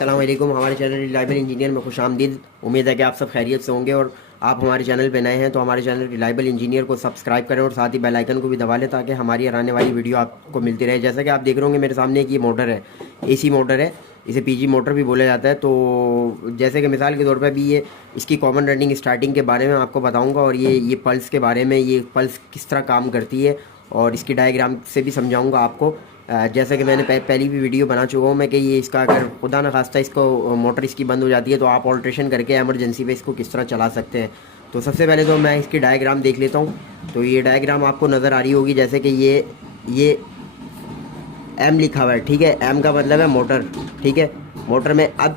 अस्सलाम वालेकुम। हमारे चैनल रिलायबल इंजीनियर में खुशामदीद। उम्मीद है कि आप सब खैरियत से होंगे और आप हमारे चैनल पे नए हैं तो हमारे चैनल रिलायबल इंजीनियर को सब्सक्राइब करें और साथ ही बेल आइकन को भी दबा लें ताकि हमारी आने वाली वीडियो आपको मिलती रहे। जैसा कि आप देख रहे होंगे मेरे सामने एक ये मोटर है, एसी मोटर है, इसे पीजी मोटर भी बोला जाता है। तो जैसे कि मिसाल के तौर पर भी ये इसकी कॉमन रनिंग स्टार्टिंग के बारे में आपको बताऊँगा और ये पल्स के बारे में, ये पल्स किस तरह काम करती है और इसकी डायग्राम से भी समझाऊँगा आपको। जैसा कि मैंने पहली भी वीडियो बना चुका हूँ मैं कि ये इसका अगर खुदा न खास्ता इसको मोटर इसकी बंद हो जाती है तो आप ऑल्ट्रेशन करके एमरजेंसी पे इसको किस तरह चला सकते हैं। तो सबसे पहले तो मैं इसकी डायग्राम देख लेता हूँ। तो ये डायग्राम आपको नज़र आ रही होगी, जैसे कि ये एम लिखा हुआ है, ठीक है। एम का मतलब है मोटर, ठीक है। मोटर में अब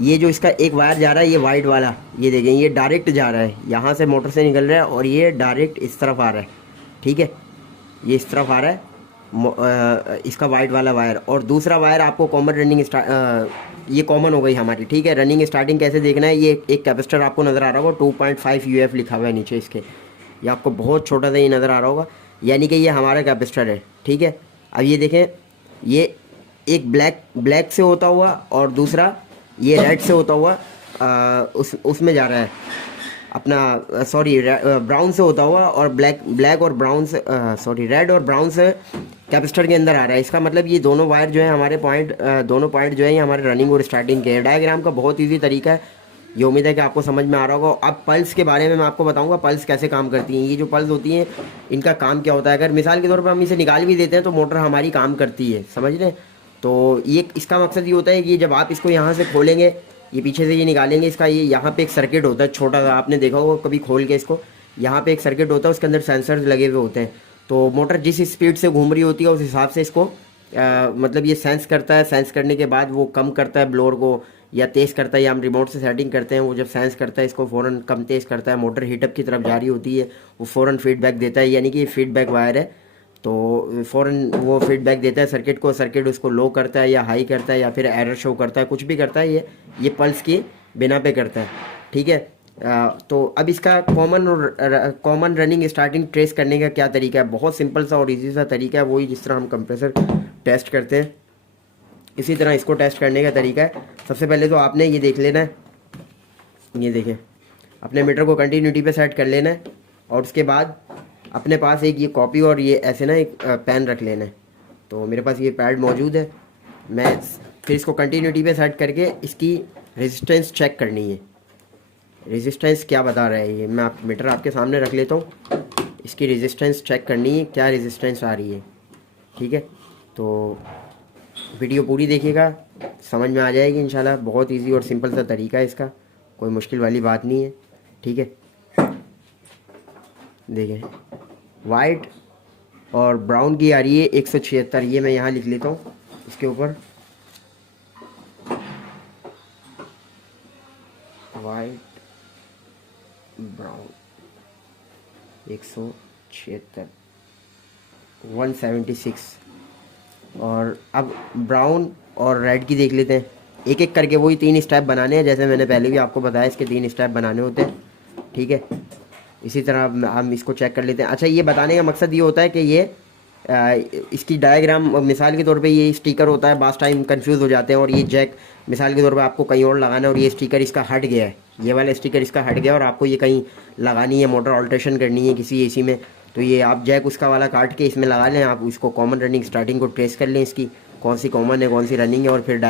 ये जो इसका एक वायर जा रहा है, ये वाइट वाला, ये देखें, ये डायरेक्ट जा रहा है, यहाँ से मोटर से निकल रहा है और ये डायरेक्ट इस तरफ आ रहा है, ठीक है। ये इस तरफ आ रहा है इसका वाइट वाला वायर। और दूसरा वायर आपको कॉमन रनिंग ये कॉमन हो गई हमारी, ठीक है। रनिंग स्टार्टिंग कैसे देखना है, ये एक कैपेसिटर आपको नज़र आ रहा होगा, 2.5 यूएफ लिखा हुआ है नीचे इसके, ये आपको बहुत छोटा सा ये नज़र आ रहा होगा, यानी कि ये हमारा कैपेसिटर है, ठीक है। अब ये देखें, ये एक ब्लैक से होता हुआ और दूसरा ये रेड से होता हुआ उसमें जा रहा है अपना, सॉरी, ब्राउन से होता हुआ और ब्लैक और ब्राउन से, सॉरी, रेड और ब्राउन से कैपेसिटर के अंदर आ रहा है। इसका मतलब ये दोनों वायर जो है हमारे दोनों पॉइंट जो है ये हमारे रनिंग और स्टार्टिंग के हैं। डायग्राम का बहुत इजी तरीका है, ये उम्मीद है कि आपको समझ में आ रहा होगा। अब पल्स के बारे में मैं आपको बताऊंगा, पल्स कैसे काम करती हैं। ये जो पल्स होती हैं इनका काम क्या होता है, अगर मिसाल के तौर पर हम इसे निकाल भी देते हैं तो मोटर हमारी काम करती है, समझ लें। तो ये इसका मकसद ये होता है कि जब आप इसको यहाँ से खोलेंगे, ये पीछे से ये निकालेंगे, इसका ये यहाँ पे एक सर्किट होता है छोटा सा, आपने देखा होगा कभी खोल के इसको, यहाँ पे एक सर्किट होता है, उसके अंदर सेंसर्स लगे हुए होते हैं। तो मोटर जिस स्पीड से घूम रही होती है उस हिसाब से इसको मतलब ये सेंस करता है। सेंस करने के बाद वो कम करता है ब्लोअर को या तेज़ करता है, या हम रिमोट से सेटिंग करते हैं। वो जब सेंस करता है इसको फ़ौरन कम तेज़ करता है, मोटर हीटअप की तरफ जा रही होती है, वो फ़ौरन फीडबैक देता है, यानी कि ये फीडबैक वायर है। तो फ़ौरन वो फीडबैक देता है सर्किट को, सर्किट उसको लो करता है या हाई करता है या फिर एरर शो करता है, कुछ भी करता है, ये पल्स की बिना पे करता है, ठीक है। तो अब इसका कॉमन रनिंग स्टार्टिंग ट्रेस करने का क्या तरीका है, बहुत सिंपल सा और इजी सा तरीका है, वही जिस तरह हम कंप्रेसर टेस्ट करते हैं इसी तरह इसको टेस्ट करने का तरीका है। सबसे पहले तो आपने ये देख लेना है, ये देखें, अपने मीटर को कंटिन्यूटी पे सेट कर लेना है और उसके बाद अपने पास एक ये कॉपी और ये ऐसे ना एक पेन रख लेना है। तो मेरे पास ये पैड मौजूद है, मैं फिर इसको कंटिन्यूटी पे सेट करके इसकी रेजिस्टेंस चेक करनी है। रेजिस्टेंस क्या बता रहा है ये, मैं मीटर आपके सामने रख लेता हूँ, इसकी रेजिस्टेंस चेक करनी है, क्या रेजिस्टेंस आ रही है, ठीक है। तो वीडियो पूरी देखिएगा, समझ में आ जाएगी इंशाल्लाह। बहुत इजी और सिंपल सा तरीका है इसका, कोई मुश्किल वाली बात नहीं है, ठीक है। देखें, वाइट और ब्राउन की आ रही है 176, ये मैं यहाँ लिख लेता हूँ इसके ऊपर, वाइट ब्राउन 176 176। और अब ब्राउन और रेड की देख लेते हैं, एक एक करके वही 3 स्टेप बनाने हैं, जैसे मैंने पहले भी आपको बताया इसके 3 स्टेप बनाने होते हैं, ठीक है। इसी तरह हम इसको चेक कर लेते हैं। अच्छा, ये बताने का मकसद ये होता है कि ये इसकी डायग्राम, मिसाल के तौर पे ये स्टिकर होता है, बास टाइम कंफ्यूज हो जाते हैं, और ये जैक मिसाल के तौर पे आपको कहीं और लगाना है और ये स्टिकर इसका हट गया है, ये वाला स्टिकर इसका हट गया और आपको ये कहीं लगानी है, मोटर ऑल्ट्रेशन करनी है किसी एसी में, तो ये आप जैक उसका वाला काट के इसमें लगा लें। आप इसको कॉमन रनिंग स्टार्टिंग को ट्रेस कर लें, इसकी कौन सी कॉमन है कौन सी रनिंग है, और फिर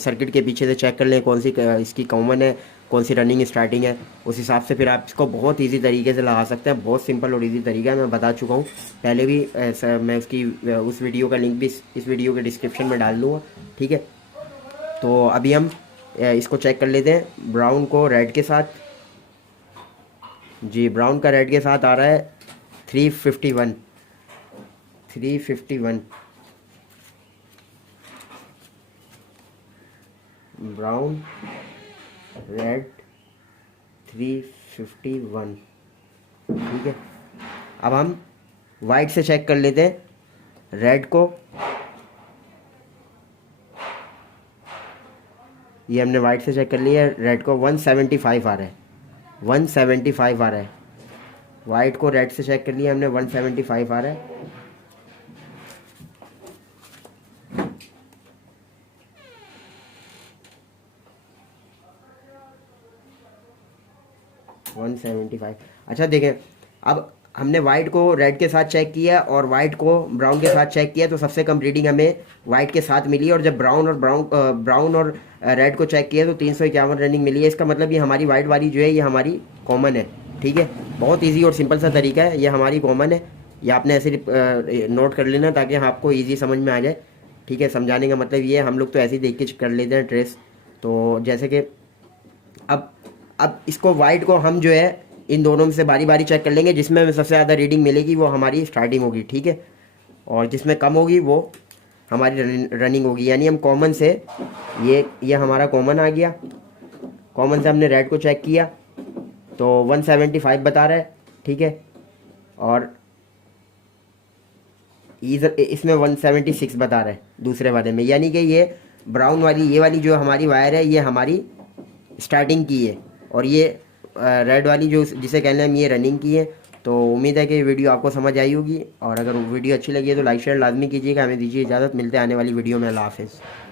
सर्किट के पीछे से चेक कर लें कौन सी इसकी कॉमन है कौन सी रनिंग स्टार्टिंग है। उस हिसाब से फिर आप इसको बहुत इजी तरीके से लगा सकते हैं, बहुत सिंपल और इजी तरीका है, मैं बता चुका हूँ पहले भी। मैं उसकी उस वीडियो का लिंक भी इस वीडियो के डिस्क्रिप्शन में डाल दूँगा, ठीक है। तो अभी हम इसको चेक कर लेते हैं ब्राउन को रेड के साथ। जी, ब्राउन का रेड के साथ आ रहा है 351 351, ब्राउन रेड 351, ठीक है। अब हम वाइट से चेक कर लेते हैं रेड को, ये हमने वाइट से चेक कर लिया है, रेड को 175 आ रहा है, 175 आ रहा है। वाइट को रेड से चेक कर लिया हमने, 175 आ रहा है। 175। अच्छा देखें, अब हमने वाइट को रेड के साथ चेक किया और वाइट को ब्राउन के साथ चेक किया, तो सबसे कम रीडिंग हमें वाइट के साथ मिली। और जब ब्राउन और रेड को चेक किया तो 351 रनिंग मिली है। इसका मतलब ये हमारी वाइट वाली जो है ये हमारी कॉमन है। ठीक है, बहुत ईजी और सिंपल सा तरीका है, ये हमारी कॉमन है। ये आपने ऐसे नोट कर लेना ताकि आपको ईजी समझ में आ जाए। ठीक है, समझाने का मतलब ये है, हम लोग तो ऐसे ही देख के कर लेते हैं ट्रेस। तो जैसे कि अब इसको वाइट को हम जो है इन दोनों में से बारी बारी चेक कर लेंगे, जिसमें हमें सबसे ज़्यादा रीडिंग मिलेगी वो हमारी स्टार्टिंग होगी। ठीक है, और जिसमें कम होगी वो हमारी रनिंग होगी। यानी हम कॉमन से ये हमारा कॉमन आ गया। कॉमन से हमने रेड को चेक किया तो 175 बता रहा है। ठीक है, और इसमें 176 बता रहा है दूसरे वाले में। यानी कि ये ब्राउन वाली ये वाली जो हमारी वायर है ये हमारी स्टार्टिंग की है, और ये रेड वाली जो जिसे कहना है हम ये रनिंग की है। तो उम्मीद है कि वीडियो आपको समझ आई होगी, और अगर वीडियो अच्छी लगी है तो लाइक शेयर लाजमी कीजिएगा। हमें दीजिए इजाज़त, मिलते हैं आने वाली वीडियो में। अल्लाह हाफ़िज़।